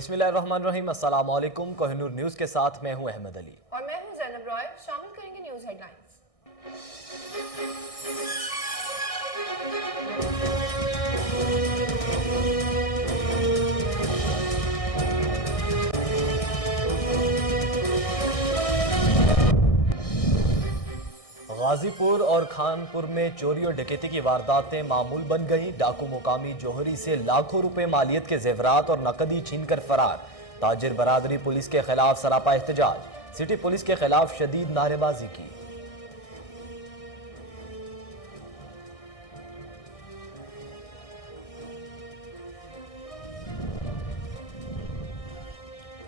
بسم اللہ الرحمن الرحیم، السلام علیکم۔ کوہنور نیوز کے ساتھ میں ہوں احمد علی اور میں ہوں زینب رائے۔ شامل کریں گے نیوز ہیڈ لائنز۔ غازی پور اور خانپور میں چوری اور ڈکیتی کی وارداتیں معمول بن گئیں۔ ڈاکو مقامی جوہری سے لاکھوں روپے مالیت کے زیورات اور نقدی چھین کر فرار۔ تاجر برادری پولیس کے خلاف سراپا احتجاج۔ سٹی پولیس کے خلاف شدید نعرے بازی کی۔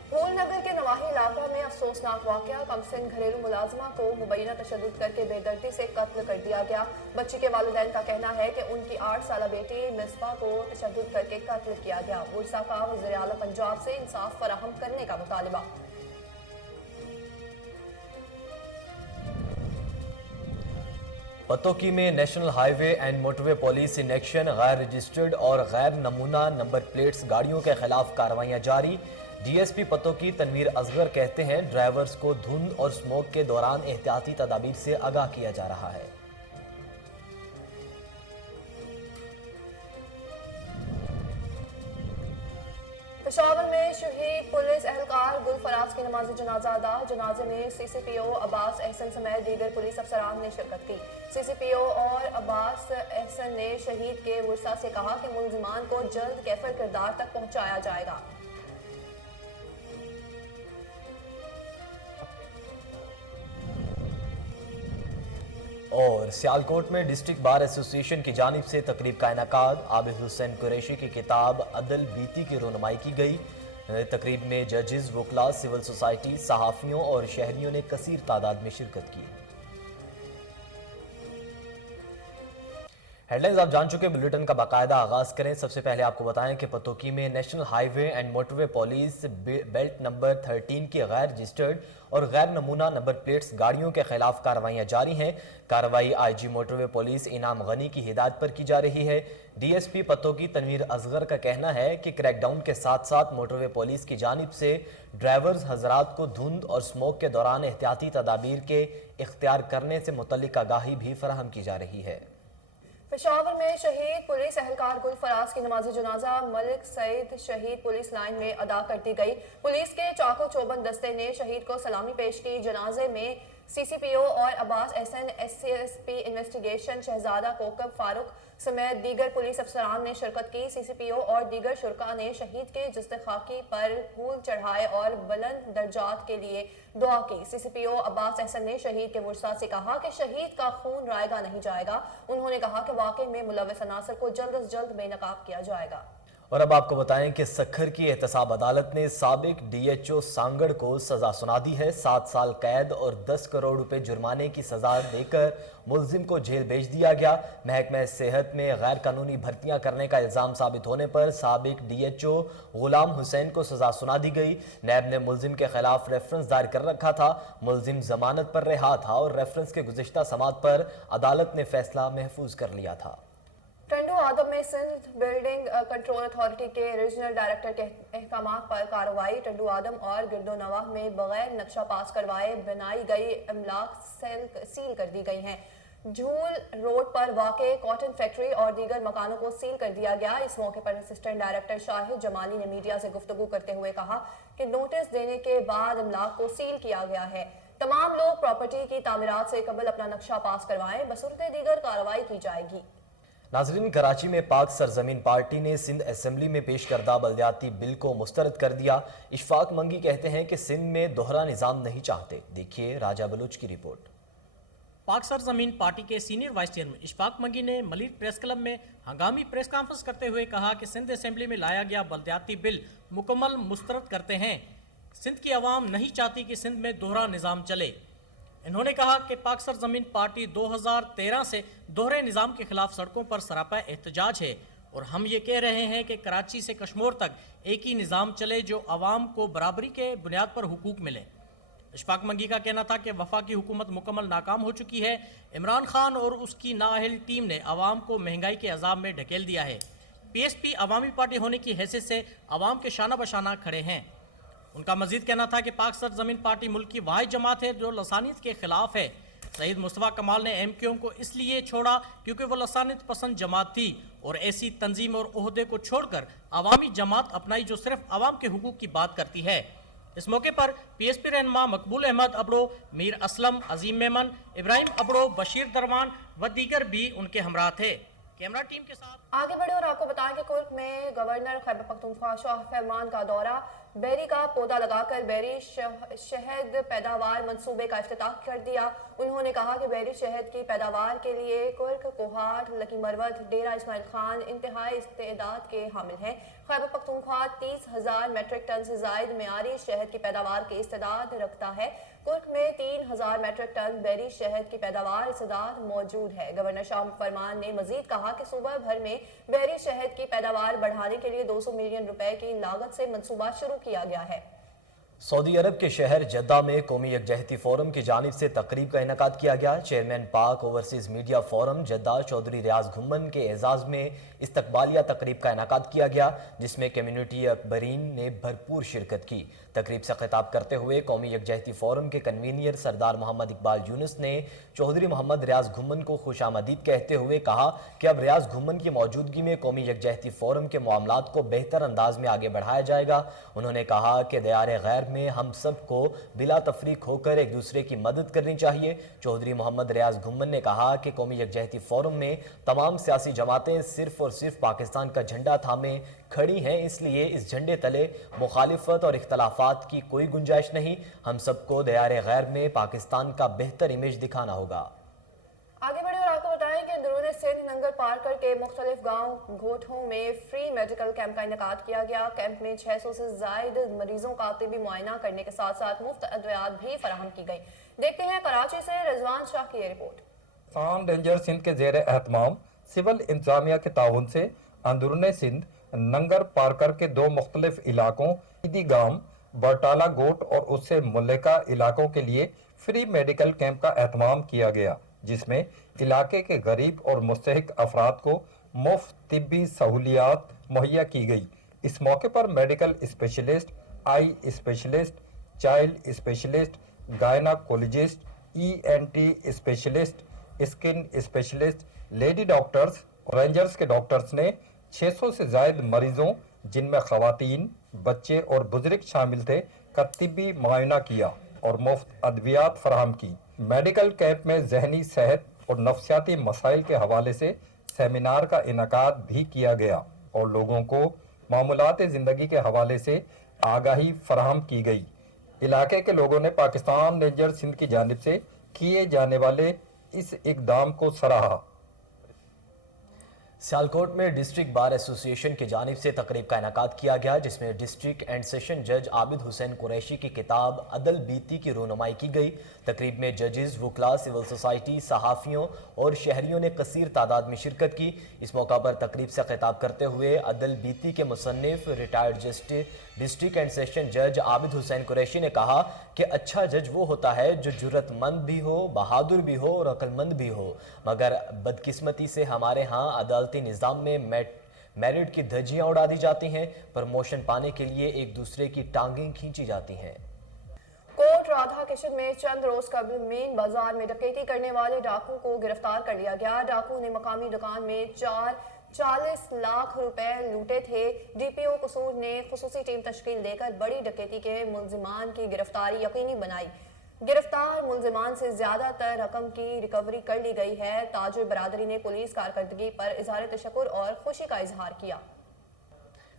پھول نگر کے نواحی علاقہ میں افسوسناک واقعہ۔ کمسن گھریلو ملازمہ کو مبینہ تشدد کر کے بے دردی سے قتل کر دیا گیا۔ بچی کے والدین کا کہنا ہے کہ ان کی 8 سالہ بیٹی مصباح کو تشدد کر کے قتل کیا گیا۔ ورثہ کا وزیر اعلیٰ پنجاب سے انصاف فراہم کرنے کا مطالبہ۔ پتوکی میں national high way and motor way police in action. غیر رجسٹرڈ اور غیر نمونہ نمبر پلیٹس گاڑیوں کے خلاف کارروائیاں جاری۔ D S P Pattoki Tanveer Asghar کہتے ہیں ڈرائیورز کو دھند اور سموک کے دوران احتیاطی تدابیر سے آگاہ کیا جا رہا ہے۔ پشاور میں شہید پولیس اہلکار گل فراز کی نماز جنازہ ادا۔ جنازے میں سی سی پی او عباس احسن سمیت دیگر پولیس افسران نے شرکت کی۔ سی سی پی او اور عباس احسن نے شہید کے ورثہ سے کہا کہ ملزمان کو جلد کیفر کردار تک پہنچایا جائے گا۔ اور سیالکوٹ میں ڈسٹرکٹ بار ایسوسی ایشن کی جانب سے تقریب کا انعقاد۔ عابد حسین قریشی کی کتاب عدل بیتی کی رونمائی کی گئی۔ تقریب میں ججز، وکلاء، سول سوسائٹی، صحافیوں اور شہریوں نے کثیر تعداد میں شرکت کی۔ ہیڈ لائنز آپ جان چکے، بلیٹن کا باقاعدہ آغاز کریں۔ سب سے پہلے آپ کو بتائیں کہ پتوکی میں national high way and motor way police belt number 13 کی غیر رجسٹرڈ اور غیر نمونہ نمبر پلیٹس گاڑیوں کے خلاف کارروائیاں جاری ہیں۔ کارروائی آئی جی موٹر وے پولیس انعام غنی کی ہدایت پر کی جا رہی ہے۔ D S P Pattoki Tanveer Asghar کا کہنا ہے کہ کریک ڈاؤن کے ساتھ ساتھ موٹر وے پولیس کی جانب سے ڈرائیورز حضرات کو دھند اور سموک کے دوران احتیاطی تدابیر کے اختیار کرنے سے متعلق آگاہی بھی فراہم کی جا رہی ہے۔ پشاور میں شہید پولیس اہلکار گل فراز کی نماز جنازہ ملک سعید شہید پولیس لائن میں ادا کر دی گئی۔ پولیس کے چاقو چوبند دستے نے شہید کو سلامی پیش کی۔ جنازے میں سی سی پی او اور Abbas Ahsan, S C S P investigation Shahzada Kokab فاروق سمیت دیگر پولیس افسران نے شرکت کی۔ سی سی پی او اور دیگر شرکاء نے شہید کے جسد خاکی پر پھول چڑھائے اور بلند درجات کے لیے دعا کی۔ سی سی پی او عباس احسن نے شہید کے ورثاء سے کہا کہ شہید کا خون رائے گا نہیں جائے گا۔ انہوں نے کہا کہ واقعے میں ملوث عناصر کو جلد از جلد بے نقاب کیا جائے گا۔ اور اب آپ کو بتائیں کہ سکھر کی احتساب عدالت نے سابق ڈی ایچ او سانگڑ کو سزا سنا دی ہے۔ 7 سال قید اور 10 کروڑ روپے جرمانے کی سزا دے کر ملزم کو جیل بھیج دیا گیا۔ محکمہ صحت میں غیر قانونی بھرتیاں کرنے کا الزام ثابت ہونے پر سابق ڈی ایچ او غلام حسین کو سزا سنا دی گئی۔ نیب نے ملزم کے خلاف ریفرنس دائر کر رکھا تھا۔ ملزم ضمانت پر رہا تھا اور ریفرنس کے گزشتہ سماعت پر عدالت نے فیصلہ محفوظ کر لیا تھا۔ ٹنڈو آدم میں سندھ بلڈنگ کنٹرول اتھارٹی کے ریجنل ڈائریکٹر کے احکامات پر کارروائی۔ ٹنڈو آدم اور گرد و نواح میں بغیر نقشہ پاس کروائے بنائی گئی املاک سیل کر دی گئی ہیں۔ جھول روڈ پر واقع کاٹن فیکٹری اور دیگر مکانوں کو سیل کر دیا گیا۔ اس موقع پر اسسٹنٹ ڈائریکٹر شاہد جمالی نے میڈیا سے گفتگو کرتے ہوئے کہا کہ نوٹس دینے کے بعد املاک کو سیل کیا گیا ہے۔ تمام لوگ پراپرٹی کی تعمیرات سے قبل اپنا نقشہ پاس کروائیں، بصورت دیگر کارروائی کی جائے گی۔ ناظرین، کراچی میں پاک سرزمین پارٹی نے سندھ اسمبلی میں پیش کردہ بلدیاتی بل کو مسترد کر دیا۔ اشفاق منگی کہتے ہیں کہ سندھ میں دوہرا نظام نہیں چاہتے۔ دیکھیے راجہ بلوچ کی رپورٹ۔ پاک سرزمین پارٹی کے سینئر وائس چیئرمین اشفاق منگی نے ملیر پریس کلب میں ہنگامی پریس کانفرنس کرتے ہوئے کہا کہ سندھ اسمبلی میں لایا گیا بلدیاتی بل مکمل مسترد کرتے ہیں۔ سندھ کی عوام نہیں چاہتی کہ سندھ میں دوہرا نظام چلے۔ انہوں نے کہا کہ پاک سرزمین پارٹی 2013 سے دوہرے نظام کے خلاف سڑکوں پر سراپا احتجاج ہے اور ہم یہ کہہ رہے ہیں کہ کراچی سے کشمور تک ایک ہی نظام چلے جو عوام کو برابری کے بنیاد پر حقوق ملے۔ اشفاق منگی کا کہنا تھا کہ وفاقی حکومت مکمل ناکام ہو چکی ہے۔ عمران خان اور اس کی نااہل ٹیم نے عوام کو مہنگائی کے عذاب میں ڈھکیل دیا ہے۔ PSP अवामी पार्टी होने की हैसियत से अवाम के शाना बशाना खड़े हैं। उनका मजीद कहना था कि पाक सरजमीन पार्टी मुल्क की वाहिद जमात है जो लसानियत के खिलाफ है। शहीद मुस्तफ़ा कमाल ने MQM को इसलिए छोड़ा क्योंकि वो लसानियत पसंद जमात थी और ऐसी तंजीम और ओहदे को छोड़कर अवामी जमात अपनाई जो सिर्फ अवाम के हुकूक की बात करती है। इस मौके पर PSP रहनुमा मकबूल अहमद अबड़ो, मीर असलम, अजीम मेमन, इब्राहिम अबड़ो, बशीर दरमान व दीगर भी उनके हमरा थे। कैमरा टीम के साथ आगे बढ़े और आपको बताएं कि कुर्क में गवर्नर खैबर पख्तूनख्वा शाह फरमान का दौरा, बेरी का पौधा लगाकर बेरी शहद पैदावार मंसूबे का इफ्तिताह कर दिया। उन्होंने कहा कि बेरी शहद की पैदावार के लिए कुर्क, कोहाट, लकी मरवत, डेरा इस्माइल खान इंतहाई इस्तेदाद के हामिल हैं। खैबर पख्तूनख्वा 30,000 मेट्रिक टन से जायद मेयारी शहद की पैदावार की इस्तेदाद रखता है। कुर्क में 3,000 मेट्रिक टन बेरी शहद की पैदावार इस्तेदाद मौजूद है। गवर्नर शाह फरमान ने मजीद कहा कि सूबा भर में बेरी शहद की पैदावार बढ़ाने के लिए 200 मिलियन रुपए की लागत से मंसूबा शुरू किया गया है। सऊदी अरब के शहर जद्दा में कौमी यकजहती फोरम की जानिब से तकरीब का इनेकाद किया गया। Chairman Pak overseas media forum Jeddah Chaudhry Riaz Ghumman के एजाज में इस्तकबालिया तकरीब का इनेकाद किया गया, जिसमें कम्युनिटी अकबरीन ने भरपूर शिरकत की। तकरीब से खिताब करते हुए कौमी यकजहती फोरम के कन्वीनियर सरदार मोहम्मद इकबाल यूनुस ने चौधरी मोहम्मद रियाज घुम्मन को खुशामदीद कहते हुए कहा कि अब रियाज घुम्मन की मौजूदगी में कौमी यकजहती फोरम के मामलात को बेहतर अंदाज में आगे बढ़ाया जाएगा। उन्होंने कहा कि दयार गैर में हम सबको बिला तफरीक होकर एक दूसरे की मदद करनी चाहिए। चौधरी मोहम्मद रियाज घुम्मन ने कहा कि कौमी यकजहती फोरम में तमाम सियासी जमातें सिर्फ और सिर्फ पाकिस्तान का झंडा थामे खड़ी हैं, इसलिए इस झंडे तले मुखालिफत और इख्तलाफात की कोई गुंजाइश नहीं। हम सबको दयार गैर में पाकिस्तान का बेहतर इमेज दिखाना होगा। आगे बढ़े और आपको बताएं कि अंदरून सिंध नंगर पारकर के मुख्तलिफ गाँव घोटों में फ्री मेडिकल कैंप का इनेकाद किया गया। कैंप में 600 से जायद मरीजों का तिबी मुआयना करने के साथ साथ मुफ्त अद्वियात भी फराहम की गई। देखते हैं कराची से रिजवान शाह की ये रिपोर्ट। पाकिस्तान रेंजर सिंध के ज़ेर एहतमाम सिविल इंतजामिया के ताउन से अंदरून सिंध नंगर पारकर के दो मुख्तलिफ इलाकों ईदी गाम, बटाला गोट और उससे मुल्लिका इलाकों के लिए फ्री मेडिकल कैंप का एहतमाम किया गया, जिसमें इलाके के गरीब और मुस्तहिक अफराद को मुफ्त तिब्बी सहूलियात मुहैया की गई। इस मौके पर medical specialist, eye specialist, child specialist, gynaecologist, ENT specialist, skin specialist, lady doctors और रेंजर्स के डॉक्टर्स ने 600 से जायद मरीजों, जिनमें खवातीन, बच्चे और बुजुर्ग शामिल थे, का तिब्बी मुआयना किया और मुफ्त अद्वियात फराहम की। मेडिकल कैंप में जहनी सेहत और नफ्सियाती मसाइल के हवाले से सेमिनार का इनेकाद भी किया गया और लोगों को मामूलात ज़िंदगी के हवाले से आगाही फराहम की गई। इलाके के लोगों ने पाकिस्तान रेंजर सिंध की जानिब से किए जाने वाले इस इकदाम को सराहा। सियालकोट में डिस्ट्रिक्ट बार एसोसिएशन की जानिब से तकरीब का इनेकाद किया गया, जिसमें डिस्ट्रिक्ट एंड सेशन जज आबिद हुसैन कुरैशी की किताब अदल बीती की रोनुमाई की गई। तकरीब में जजेस, वकला, सिविल सोसाइटी, सहाफ़ियों और शहरियों ने कसीर तादाद में शिरकत की। इस मौका पर तकरीब से खिताब करते हुए अदल बीती के मुसन्निफ retired justice district and session जज आबिद हुसैन कुरैशी ने कहा कि अच्छा जज वो होता है जो जुर्रतमंद भी हो, बहादुर भी हो और अक्लमंद भी हो, मगर बदकिस्मती से हमारे यहाँ अदालती निज़ाम में मेरिट की धज्जियाँ उड़ा दी जाती हैं, प्रमोशन पाने के लिए एक दूसरे की टांगें खींची जाती हैं। कोट राधा किशन में चंद रोज कबल मेन बाजार में डकैती करने वाले डाकू को गिरफ्तार कर लिया गया। डाकू ने मकामी दुकान में 40 लाख रुपए लूटे थे। DPO कसूर ने खुसूसी टीम तश्कील देकर बड़ी डकैती के मुलजिमान की गिरफ्तारी यकीनी बनाई। गिरफ्तार मुलजिमान से ज्यादातर रकम की रिकवरी कर ली गई है। ताजिर बरादरी ने पुलिस कारकर्दगी पर इजहार तशक्कुर और खुशी का इजहार किया।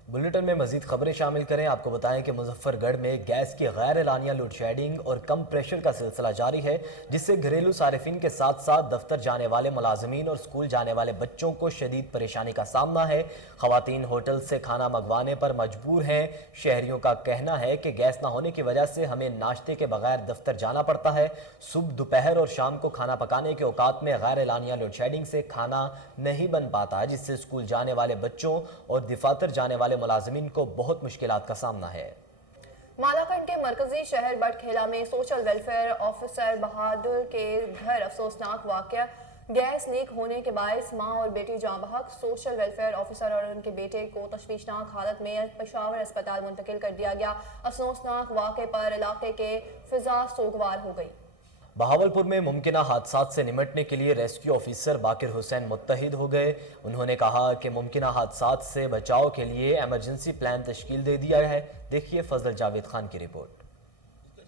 बुलेटिन में मजीद खबरें शामिल करें। आपको बताएं कि मुजफ्फरगढ़ में गैस की गैर एलानिया लोड शेडिंग और कम प्रेशर का सिलसिला जारी है, जिससे घरेलू सारिफिन के साथ साथ दफ्तर जाने वाले मुलाजमीन और स्कूल जाने वाले बच्चों को शदीद परेशानी का सामना है। खवातीन होटल से खाना मंगवाने पर मजबूर हैं। शहरियों का कहना है कि गैस न होने की वजह से हमें नाश्ते के बगैर दफ्तर जाना पड़ता है। सुबह, दोपहर और शाम को खाना पकाने के औकात में गैर एलानिया लोड शेडिंग से खाना नहीं बन पाता, जिससे स्कूल जाने वाले बच्चों और दफातर जाने वाले मुलाजमीन को बहुत मुश्किलात का सामना है। मालाकंड के मरकजी शहर बटखेला में सोशल वेलफेयर ऑफिसर बहादुर के घर अफसोसनाक वाकया। गैस लीक होने के बायस मां और बेटी जाँ बहक। सोशल वेलफेयर ऑफिसर और उनके बेटे को तशवीशनाक हालत में पेशावर अस्पताल मुंतकिल कर दिया गया। अफसोसनाक वाक़े पर इलाके के फिजा सोगवार हो गई। बहावलपुर में मुमकिन हादसात से निमटने के लिए रेस्क्यू ऑफिसर बाकिर हुसैन मुत्तहिद हो गए। उन्होंने कहा कि मुमकिन हादसात से बचाव के लिए एमरजेंसी प्लान तश्कील दे दिया है। देखिए फजल जावेद खान की report.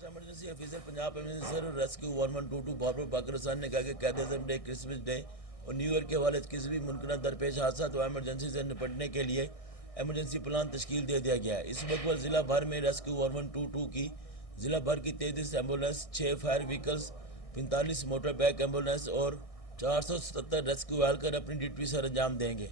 Emergency officer Punjab emergency rescue 1122 Bahawalpur Baqir Hussain ने कहा कि कैद-ए-आज़म डे, क्रिसमस डे और न्यू ईयर के हवाले से किसी भी मुमकिन दरपेश हादसा तो एमरजेंसी से निपटने के लिए एमरजेंसी प्लान तश्कील दे दिया गया है। इस वक्त पर जिला भर में रेस्क्यू 1122 की जिला भर की 33 ambulance, 6 fire vehicles, 45 motor bag ambulance और 477 रेस्क्यू वर्कर अपनी ड्यूटी सर अंजाम देंगे।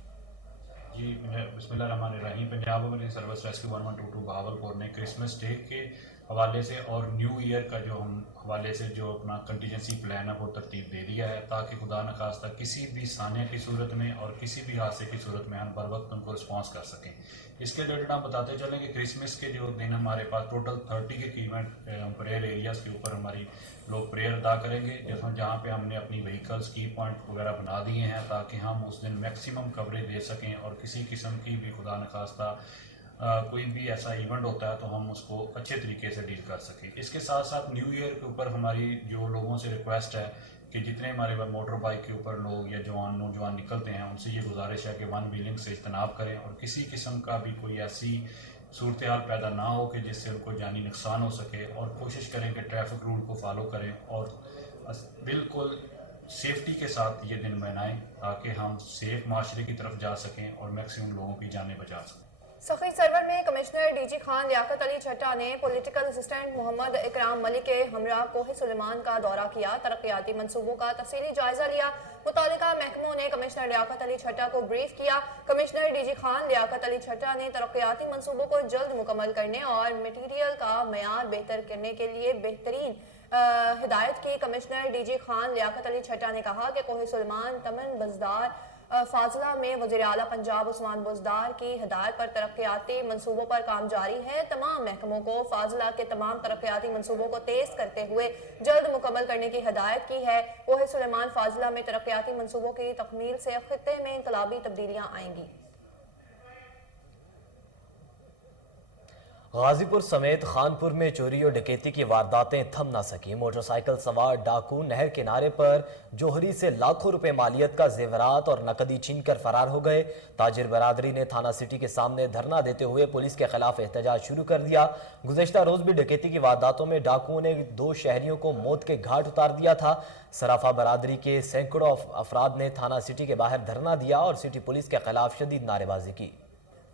जी बिस्मिल्लाहिर्रहमानिर्रहीम। Punjab emergency service rescue 1122 Bahawalpur ने क्रिसमस डे के हवाले से और न्यू ईयर का जो हम हवाले से जो अपना कंटीजेंसी प्लान है वो तरतीब दे दिया है, ताकि खुदा न खास्ता किसी भी सानिया की सूरत में और किसी भी हादसे की सूरत में हम बर वक्त उनको रिस्पॉन्स कर सकें। इसके रिलेटेड हम बताते चलें कि क्रिसमस के जो दिन हमारे पास टोटल 30 के करीब प्रेयर एरियाज़ के ऊपर हमारी लोग प्रेयर अदा करेंगे, जिसमें जहाँ पे हमने अपनी व्हीकल्स की पॉइंट वगैरह बना दिए हैं ताकि हम उस दिन मैक्सिमम कवरेज दे सकें और किसी किस्म की भी खुदा न खास्ता कोई भी ऐसा इवेंट होता है तो हम उसको अच्छे तरीके से डील कर सकें। इसके साथ साथ न्यू ईयर के ऊपर हमारी जो लोगों से रिक्वेस्ट है कि जितने हमारे पास मोटर बाइक के ऊपर लोग या जवान नौजवान निकलते हैं उनसे ये गुजारिश है कि वन व्हीलिंग से इज्तनाब करें और किसी किस्म का भी कोई ऐसी सूरत हाल पैदा ना हो कि जिससे उनको जानी नुकसान हो सके, और कोशिश करें कि ट्रैफिक रूल को फॉलो करें और बिल्कुल सेफ्टी के साथ ये दिन मनाएं ताकि हम सेफ माशरे की तरफ जा सकें और मैक्सिमम लोगों की जानें बचा सकें। सखी सरवर में कमिश्नर डीजी खान लियाकत अली छट्टा ने पॉलिटिकल असिस्टेंट मोहम्मद इकराम मलिक के हमरा कोहे सुलेमान का दौरा किया। तरक्याती मंसूबों का तफसीली जायजा लिया। मुतालिका महकमों ने कमिश्नर लियाकत अली छट्टा को ब्रीफ किया। कमिश्नर डीजी खान लियाकत अली छट्टा ने तरक्याती मंसूबों को जल्द मुकम्मल करने और मटीरियल का मयार बेहतर करने के लिए बेहतरीन हिदायत की। कमिश्नर डीजी खान लियाकत अली छट्टा ने कहा कि कोहे सुलेमान, तमन बजदार, फाजिला में वज़ीर आला पंजाब उस्मान बुज़दार की हिदायत पर तरक्याती मंसूबों पर काम जारी है। तमाम महकमों को फाजिला के तमाम तरक्याती मंसूबों को तेज करते हुए जल्द मुकम्मल करने की हिदायत की है। कोहे सुलेमान फाजिला में तरक्याती मंसूबों की तकमील से खित्ते में इनकलाबी तब्दीलियाँ आएंगी। गाजीपुर समेत खानपुर में चोरी और डकैती की वारदातें थम ना सकी। मोटरसाइकिल सवार डाकू नहर किनारे पर जोहरी से लाखों रुपए मालियत का जेवरात और नकदी छीन कर फरार हो गए। ताजिर बरादरी ने थाना सिटी के सामने धरना देते हुए पुलिस के खिलाफ एहतजाज शुरू कर दिया। गुज़श्ता रोज भी डकैती की वारदातों में डाकुओं ने 2 शहरियों को मौत के घाट उतार दिया था। सराफा बरादरी के सैकड़ों अफराद ने थाना सिटी के बाहर धरना दिया और सिटी पुलिस के खिलाफ शदीद नारेबाजी की।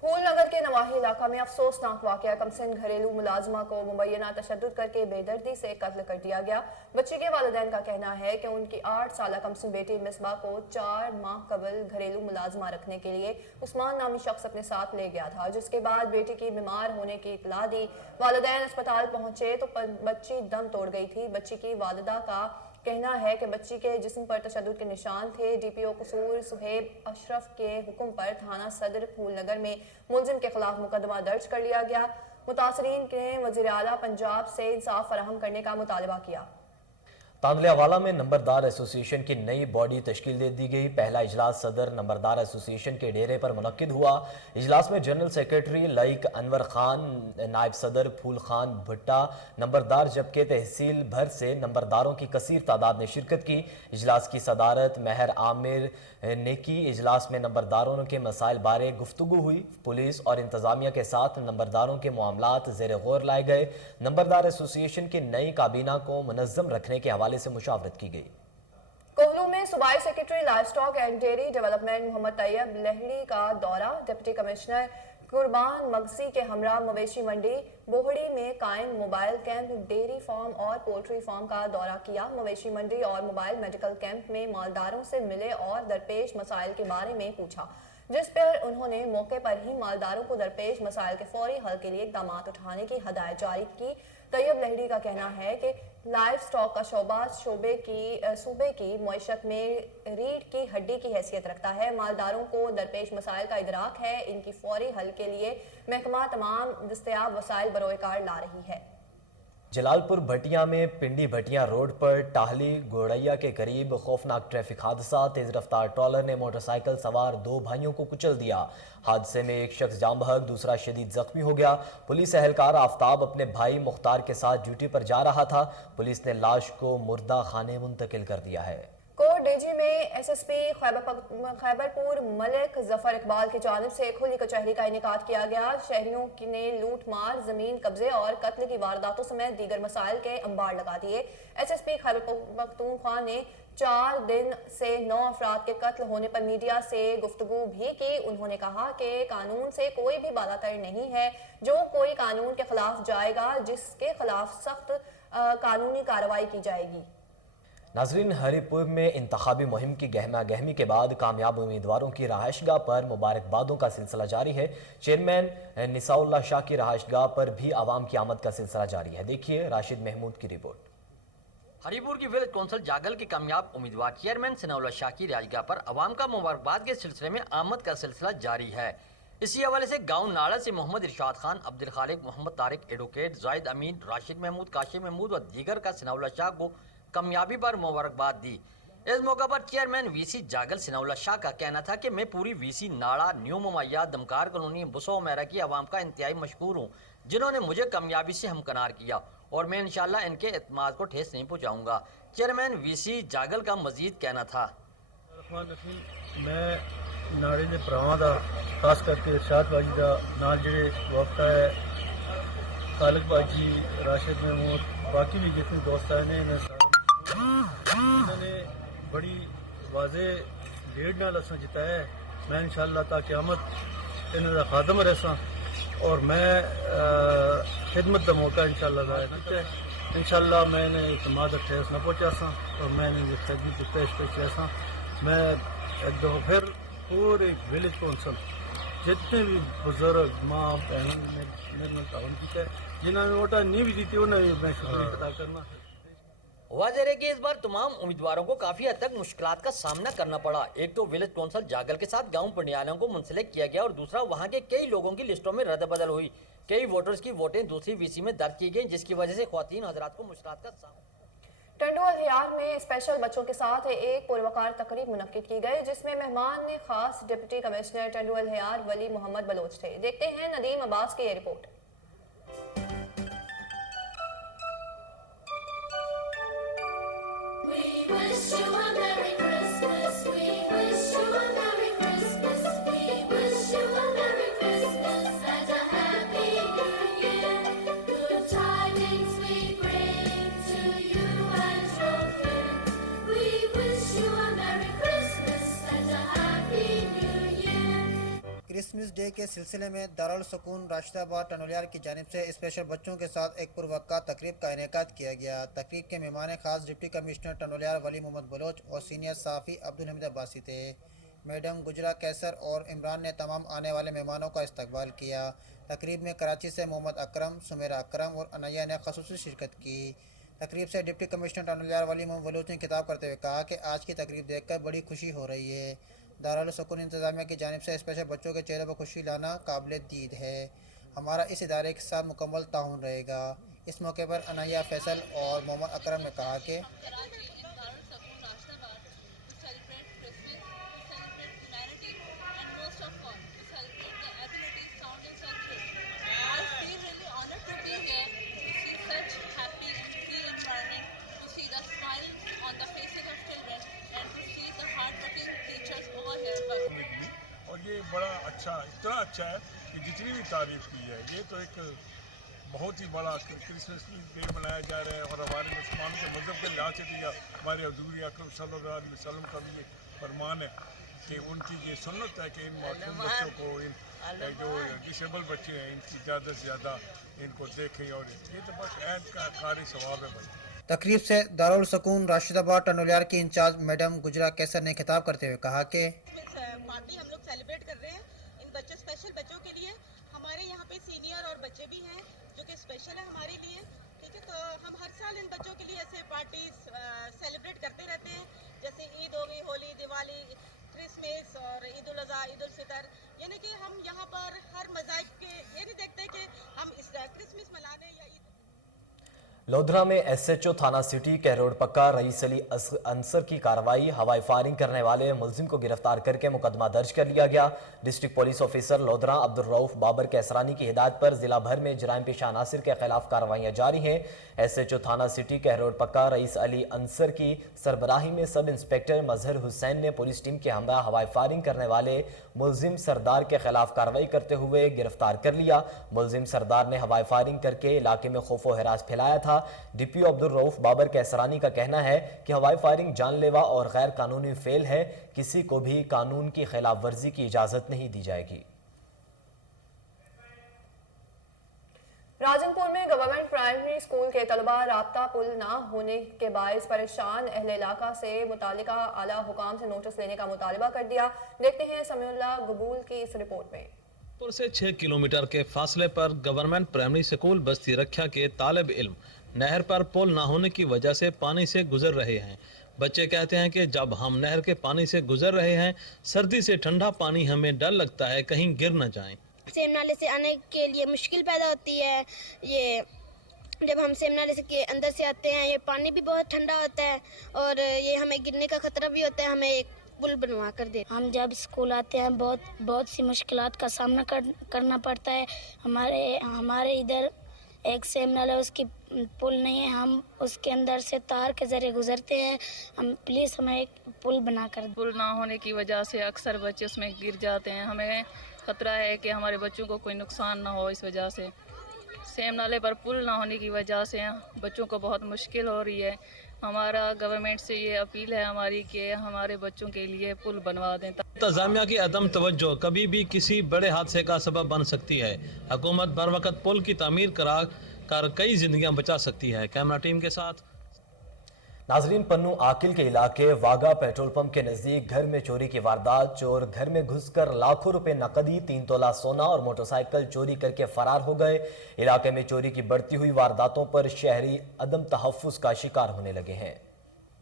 फूल नगर के नवाही इलाका में अफसोसनाक वाकया। कमसिन घरेलू मुलाजमा को मुबैना तशद्दुद करके बेदर्दी से कत्ल कर दिया गया। बच्ची के वालिदैन का कहना है कि उनकी 8 साल कमसिन बेटी मिसबा को 4 माह कबल घरेलू मुलाजमा रखने के लिए उस्मान नामी शख्स अपने साथ ले गया था, जिसके बाद बेटी की बीमार होने की इतला दी। वालिदैन अस्पताल पहुंचे तो बच्ची दम तोड़ गई थी। बच्ची की वालिदा का कहना है कि बच्ची के जिस्म पर तशद्दुद के निशान थे। डीपीओ कसूर सुहेब अशरफ के हुक्म पर थाना सदर फूलनगर में मुलजिम के खिलाफ मुकदमा दर्ज कर लिया गया। मुतासरीन ने वज़ीर आला पंजाब से इंसाफ फराहम करने का मुतालबा किया। तांदलियावाला में नंबरदार एसोसिएशन की नई बॉडी तश्कील दे दी गई। पहला इजलास सदर नंबरदार एसोसिएशन के डेरे पर मुनक्किद हुआ। इजलास में general secretary like Anwar Khan, नायब सदर फूल खान भुट्टा नंबरदार, जबकि तहसील भर से नंबरदारों की कसीर तादाद ने शिरकत की। इजलास की सदारत महर आमिर ने की। इजलास में नंबरदारों के मसाइल बारे गुफ्तगू हुई। पुलिस और इंतजामिया के साथ नंबरदारों के मामलात ज़ेर गौर लाए गए। नंबरदार एसोसिएशन की नई काबीना को मुनज़्ज़म रखने के हवाले से मुशावरत की गई। कोहलू में सूबाई secretary livestock and dairy development Mohammad Tayyab Lehri का दौरा। डिप्टी कमिश्नर कुर्बान मगसी के हमरा मवेशी मंडी बोहड़ी में कायम मोबाइल कैंप, डेयरी फार्म और पोल्ट्री फार्म का दौरा किया। मवेशी मंडी और मोबाइल मेडिकल कैंप में मालदारों से मिले और दरपेश मसाइल के बारे में पूछा, जिस पर उन्होंने मौके पर ही मालदारों को दरपेश मसाइल के फौरी हल के लिए इक़दाम उठाने की हदायत जारी की। तैयब लहड़ी का कहना है कि लाइव स्टॉक का शोबा सूबे की मईशत में रीढ़ की हड्डी की हैसियत रखता है। मालदारों को दरपेश मसाइल का इदराक है। इनकी फौरी हल के लिए महकमा तमाम दस्तयाब वसाइल बरोए कार ला रही है। जलालपुर भटिया में पिंडी भटिया रोड पर टाहली गोड़ैया के करीब खौफनाक ट्रैफिक हादसा। तेज रफ्तार ट्रॉलर ने मोटरसाइकिल सवार दो भाइयों को कुचल दिया। हादसे में एक शख्स जाम बहक, दूसरा शदीद जख्मी हो गया। पुलिस एहलकार आफताब अपने भाई मुख्तार के साथ ड्यूटी पर जा रहा था। पुलिस ने लाश को मुर्दा खाने मुंतकिल कर दिया है। कोट डीजी में एसएसपी खैबरपुर मलिक जफर इकबाल की जानिब से खुली कचहरी का इनेकाद किया गया। शहरियों ने लूट मार, जमीन कब्जे और कत्ल की वारदातों समेत दीगर मसाइल के अंबार लगा दिए। एसएसपी खैबर पख्तूनख्वा ने 4 दिन से 9 अफराद के कत्ल होने पर मीडिया से गुफ्तगू भी की। उन्होंने कहा कि कानून से कोई भी बालातर नहीं है। जो कोई कानून के खिलाफ जाएगा, जिसके खिलाफ सख्त कानूनी कार्रवाई की जाएगी। नाजरीन, हरिपुर में इंतखाबी मुहिम की गहमा गहमी के बाद कामयाब उम्मीदवारों की रहायशगाह पर मुबारकबादों का सिलसिला जारी है। चेयरमैन निसाउल्लाह शाह की रहायशगाह पर भी आवाम की आमद का सिलसिला जारी है। देखिए राशिद महमूद की रिपोर्ट। हरिपुर की विलेज कौंसिल जागल के कामयाब उम्मीदवार चेयरमैन निसाउल्लाह शाह की रहायशगाह पर आवाम का मुबारकबाद के सिलसिले में आमद का सिलसिला जारी है। इसी हवाले से गांव नाड़ा से मोहम्मद इरशाद खान, अब्दुल खालिक, मोहम्मद तारिक, एडवोकेट जाहिद अमीन, राशिद महमूद, काशिम महमूद व दीगर का निसाउल्लाह शाह को कामयाबी पर मुबारकबाद दी। इस मौका पर चेयरमैन वीसी जागल निसाउल्लाह शाह का कहना था कि मैं पूरी वीसी नाड़ा, न्यू ममैया, दमकार कॉलोनी, बुसो मेरा की आवाम का इंतहाई मशकूर हूँ, जिन्होंने मुझे कामयाबी से हमकनार किया और मैं इंशाल्लाह इनके एतमाद को ठेस नहीं पहुँचाऊँगा। चेयरमैन वीसी जागल का मजीद कहना था। मैं नाड़े के भरावां दा खास करके इरशाद बाजी का नाल जिहड़े वक्त है, खालिक बाजी, राशिद महमूद, बाकी भी जितने दोस्त आए ने इन्होंने बड़ी वाजे लीड नाल असां जिताया है। मैं इंशाअल्लाह ता क़यामत इन्हां दा खादम रहसा और मैं खिदमत का मौका इंशाअल्लाह दा इंशाअल्लाह मैं इन्हें इतमाद ठेस न पहुँचा और मैं इन्हें खिदमत की पेश रहसा। मैं एक दफ़ा फिर पूरे विलेज कौंसल जितने भी बुजुर्ग माँ बहन मेरे नाल ताउन किया, जिन्होंने वोटा नहीं भी दी उन्हें भी मैं शुक्रिया अदा करना। वाज़ेह है कि इस बार तमाम उम्मीदवारों को काफी हद तक मुश्किलात का सामना करना पड़ा। एक तो विलेज कौंसिल जागल के साथ गांव पंडियालों को मुंसलिक किया गया और दूसरा वहां के कई लोगों की लिस्टों में रद्द-बदल हुई। कई वोटर्स की वोटें दूसरी वीसी में दर्ज की गई, जिसकी वजह से ख्वातीन हजरात को मुश्किलात का सामना। टंडोल हियार में स्पेशल बच्चों के साथ एक पुरवकार तकरीब मुनक्किद की गई, जिसमें मेहमान ने खास डिप्टी कमिश्नर टंडोल हियार वली मोहम्मद बलोच थे। देखते हैं नदीम अब्बास की ये रिपोर्ट। क्रिसमस डे के सिलसिले में दारुल सुकून राशिदाबाद टनोलियार की जानिब से स्पेशल बच्चों के साथ एक पुरवक्का तकरीब का इनेकाद किया गया। तकरीब के मेहमान खास डिप्टी कमिश्नर टनोलियार वली मोहम्मद बलोच और सीनियर सहाफ़ी अब्दुल हमीद अब्बासी थे। मैडम गुजरा कैसर और इमरान ने तमाम आने वाले मेहमानों का इस्तकबाल किया। तकरीब में कराची से मोहम्मद अकरम, सुमेरा अकरम और अनैया ने ख़ुसूसी शिरकत की। तकरीब से डिप्टी कमिश्नर टनोलियार वली मोहम्मद बलोच ने खिताब करते हुए कहा कि आज की तकरीब देखकर बड़ी खुशी हो रही है। दारुल सुकून इंतज़ामिया की जानिब से स्पेशल बच्चों के चेहरे पर खुशी लाना काबिल दीद है। हमारा इस इदारे के साथ मुकम्मल ताउन रहेगा। इस मौके पर अनैया फैसल और मोहम्मद अकरम ने कहा कि और ये बड़ा अच्छा, इतना अच्छा है कि जितनी भी तारीफ की है, ये तो एक बहुत ही बड़ा क्रिसमस डे मनाया जा रहा है और हमारे मुसलमानों के मज़हब के लिहाज से भी हमारे हज़ूर अकरम सल्लल्लाहु अलैहि वसल्लम का भी ये फरमान है कि उनकी ये सुन्नत है कि इन मासूम बच्चों को, इन जो डिसेबल बच्चे हैं, इनकी ज़्यादा से ज़्यादा इनको देखें और ये तो बस ऐद का कारी सवाब है। बस तकरीब से दारुल सुकून राशिदाबाद टनोलियार की इंचार्ज मैडम गुजरा कैसर ने खिताब करते हुए कहा कि पार्टी हम लोग सेलिब्रेट कर रहे हैं इन बच्चों, स्पेशल बच्चों के लिए। हमारे यहाँ पे सीनियर और बच्चे भी हैं जो कि स्पेशल है हमारे लिए, ठीक है। तो हम हर साल इन बच्चों के लिए ऐसे पार्टीज सेलिब्रेट करते रहते हैं, जैसे ईद हो गई, होली, दिवाली, क्रिसमस और ईद उल अज़हा, ईद उल फितर। यानी कि हम यहाँ पर हर मज़ाहिब के ये नहीं देखते कि हम इस क्रिसमस मनाने या ईद। लोधरा में एसएचओ थाना सिटी के रोड पक्का रईस अली अंसर की कार्रवाई, हवाई फायरिंग करने वाले मुलजिम को गिरफ्तार करके मुकदमा दर्ज कर लिया गया। District police officer Lodhran Abdul Rauf Babar Qaisrani की हिदायत पर जिला भर में जराइम पेशा अनासिर के खिलाफ कार्रवाइयां जारी हैं। एसएचओ थाना सिटी के रोड पक्का रईस अली अंसर की सरबराही में सब इंस्पेक्टर मजहर हुसैन ने पुलिस टीम के हमरा हवाई फायरिंग करने वाले मुलजिम सरदार के खिलाफ कार्रवाई करते हुए गिरफ्तार कर लिया। मुलजिम सरदार ने हवाई फायरिंग करके इलाके में खौफ व हिरास फैलाया था। डीपीओ अब्दुल रऊफ बाबर कैसरानी का कहना है कि हवाई फायरिंग जानलेवा और गैर कानूनी फेल है, किसी को भी कानून की खिलाफ वर्जी की इजाजत नहीं दी जाएगी। राजनपुर में गवर्नमेंट प्राइमरी स्कूल के तलबा राब्ता पुल ना होने के बायस परेशान अहले इलाका से मुतालिका आला हुकाम से नोटिस लेने का मुतालबा कर दिया। देखते हैं समीउल्लाह गबूल की इस रिपोर्ट में। राजनपुर से 6 किलोमीटर के फासले पर गवर्नमेंट प्राइमरी स्कूल बस्ती रक्षा के तालिब इल्म नहर पर पुल ना होने की वजह से पानी से गुजर रहे हैं। बच्चे कहते हैं कि जब हम नहर के पानी से गुजर रहे हैं, सर्दी से ठंडा पानी हमें डर लगता है कहीं गिर न जाएं। सेम नाले से आने के लिए मुश्किल पैदा होती है। ये जब हम सेम नाले के अंदर से आते हैं, ये पानी भी बहुत ठंडा होता है और ये हमें गिरने का खतरा भी होता है। हमें एक पुल बनवा कर दे। हम जब स्कूल आते हैं बहुत सी मुश्किलात का सामना करना पड़ता है। हमारे इधर एक सेम नाला उसकी पुल नहीं है, हम उसके अंदर से तार के जरिए गुजरते हैं। हम प्लीज़ हमें एक पुल बना कर। पुल ना होने की वजह से अक्सर बच्चे उसमें गिर जाते हैं। हमें खतरा है कि हमारे बच्चों को कोई नुकसान ना हो। इस वजह से सेम नाले पर पुल ना होने की वजह से बच्चों को बहुत मुश्किल हो रही है। हमारा गवर्नमेंट से ये अपील है हमारी कि हमारे बच्चों के लिए पुल बनवा दें। इंतजामिया की अदम तवज्जो कभी भी किसी बड़े हादसे का सबब बन सकती है। हुकूमत बर वक्त पुल की तामीर करा कर कई जिंदगियां बचा सकती है। कैमरा टीम के साथ नाजरीन, पन्नू आकिल के इलाके वागा पेट्रोल पंप के नजदीक घर में चोरी की वारदात। चोर घर में घुसकर लाखों रुपए नकदी, 3 तोला सोना और मोटरसाइकिल चोरी करके फरार हो गए। इलाके में चोरी की बढ़ती हुई वारदातों पर शहरी अदम तहफ्फुज का शिकार होने लगे हैं।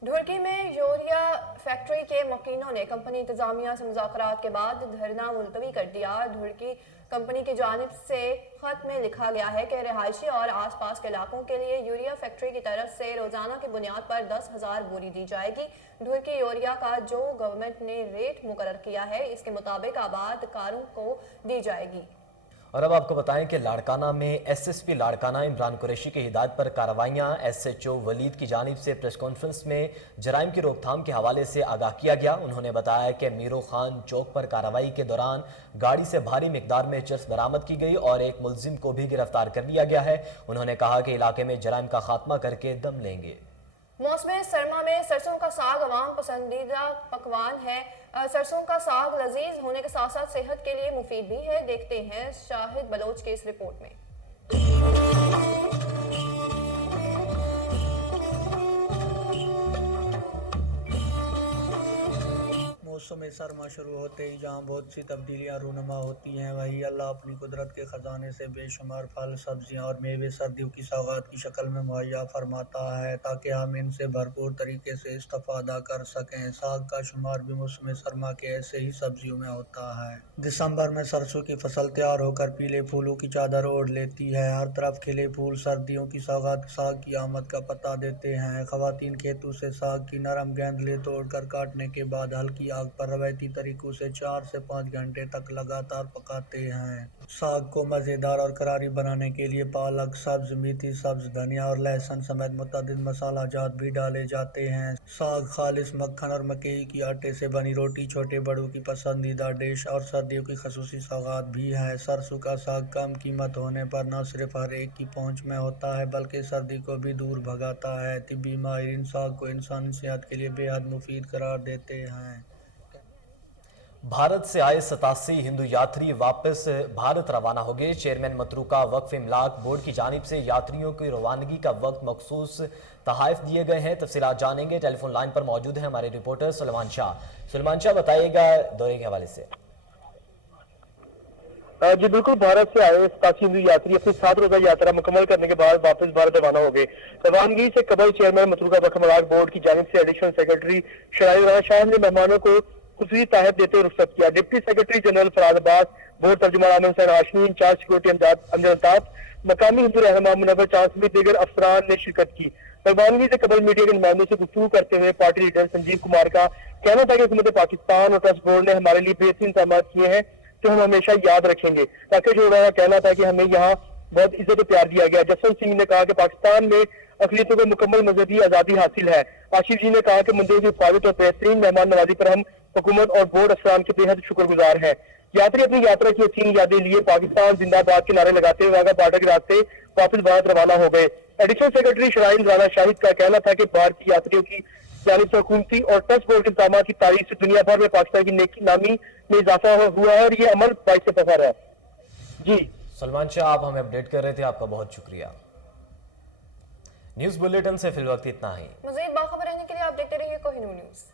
ढुड़की में यूरिया फैक्ट्री के मुकीनों ने कंपनी इंतजामिया से मुज़ाकरात के बाद धरना मुलतवी कर दिया। ढुड़की कंपनी की जानिब से खत में लिखा गया है कि रिहायशी और आसपास के इलाकों के लिए यूरिया फैक्ट्री की तरफ से रोजाना की बुनियाद पर 10,000 बोरी दी जाएगी। ढुड़की यूरिया का जो गवर्नमेंट ने रेट मुकर्रर किया है, इसके मुताबिक आबाद कारों को दी जाएगी। और अब आपको बताएं कि लाड़काना में एसएसपी लाड़काना इमरान कुरैशी की हिदायत पर कार्रवाइयां। एसएचओ वलीद की जानिब से प्रेस कॉन्फ्रेंस में जराइम की रोकथाम के हवाले से आगाह किया गया। उन्होंने बताया कि मीरो खान चौक पर कार्रवाई के दौरान गाड़ी से भारी मिकदार में चरस बरामद की गई और एक मुलजिम को भी गिरफ्तार कर लिया गया है। उन्होंने कहा कि इलाके में जराइम का खात्मा करके दम लेंगे। मौसम सरमा में सरसों का साग अवाम पसंदीदा पकवान है। सरसों का साग लजीज होने के साथ साथ सेहत के लिए मुफीद भी है। देखते हैं शाहिद बलोच की इस रिपोर्ट में। मौसम सरमा शुरू होते ही जहाँ बहुत सी तब्दीलियाँ रूनुमा होती हैं, वही अल्लाह अपनी कुदरत के ख़जाने से बेशुमार फल, सब्जियाँ और मेवे सर्दियों की सौगात की शक्ल में मुहैया फरमाता है ताकि हम इनसे भरपूर तरीके से इस्तेफादा कर सकें। साग का शुमार भी मौसम सरमा के ऐसे ही सब्जियों में होता है। दिसंबर में सरसों की फसल तैयार होकर पीले फूलों की चादर ओढ़ लेती है। हर तरफ खिले फूल सर्दियों की सौगात साग की आमद का पता देते हैं। ख़वातीन खेतों से साग की नरम गेंदलें तोड़कर काटने के बाद हल्की आग पर रवायती तरीकों से 4 से 5 घंटे तक लगातार पकाते हैं। साग को मज़ेदार और करारी बनाने के लिए पालक, सब्ज, मेथी सब्ज, धनिया और लहसुन समेत मुतअद्दिद मसाला जात भी डाले जाते हैं। साग खालिस मक्खन और मकई की आटे से बनी रोटी छोटे बड़ों की पसंदीदा डिश और सर्दियों की खसूसी सौगात भी है। सरसों का साग कम कीमत होने पर न सिर्फ हर एक की पहुंच में होता है बल्कि सर्दी को भी दूर भगाता है। तिब्बी माहिरीन साग को इंसानी सेहत के लिए बेहद मुफीद करार देते हैं। भारत से आए 87 हिंदू यात्री वापस भारत रवाना हो गए। चेयरमैन मतरूका वक्फ इमलाक बोर्ड की जानिब से यात्रियों की रवानगी का वक्त मखसूस तहाइफ दिए गए हैं। तफसीलात जानेंगे। टेलीफोन लाइन पर मौजूद है हमारे रिपोर्टर सुलेमान शाह। सुलेमान शाह, बताइएगा दौरे के हवाले से। जी बिल्कुल, भारत से आए 87 हिंदू यात्री अपनी 7 रोजा यात्रा मुकम्मल करने के बाद वापस भारत रवाना हो गए। रवानगी से कबल चेयरमैन मतरूका वक्फ इमलाक बोर्ड की जानिब से एडिशनल सेक्रेटरी शराई राना शाह ने मेहमानों को खुसूसी ताहत देते हुए रुखसत किया। Deputy secretary general Faraz Abbas, board तर्जुमान आमिर हुसैन हाशमी, इंचार्ज सिक्योरिटी अमजद अल्ताफ, मकामी हिंदू रहनुमा मुनव्वर चांद समेत दीगर अफसरान ने शिरकत की। रवानगी से कबल मीडिया के नुमाइंदों से गुफ्तगू करते हुए पार्टी लीडर संजीव कुमार का कहना था कि हुकूमत पाकिस्तान और ट्रस्ट बोर्ड ने हमारे लिए बेहतरीन इंतजाम किए हैं जो हम हमेशा याद रखेंगे। राकेश जोड़ा का कहना था कि हमें यहाँ बहुत इज्जत और प्यार दिया गया। जसवंत सिंह ने कहा कि पाकिस्तान में अक़लियतों को मुकम्मल मजहबी आज़ादी हासिल है। आशिफ जी ने कहा कि मंदिरों की हिफाजत और बेहतरीन मेहमान नवाजी पर हम हुकूमत और बोर्ड अफसरान के बेहद शुक्रगुजार हैं। यात्री अपनी यात्रा की हसीन यादें लिए पाकिस्तान जिंदाबाद के नारे लगाते हुए वाघा बॉर्डर के रास्ते वापस भारत रवाना हो गए। Additional secretary shrine Rana Shahid का कहना था कि भारतीय यात्रियों की जानिब से हुकूमती और ट्रस्ट बोर्ड के इंतजाम की तारीफ से दुनिया भर में पाकिस्तान की नेकी नामी में इजाफा हुआ है और ये अमल बाइस फखर है। जी सलमान शाह, आप हमें अपडेट कर रहे थे, आपका बहुत शुक्रिया। न्यूज़ बुलेटिन से फिलवक्त इतना ही। मज़ीद बाखबर रहने के लिए आप देखते रहिए कोहिनूर न्यूज़।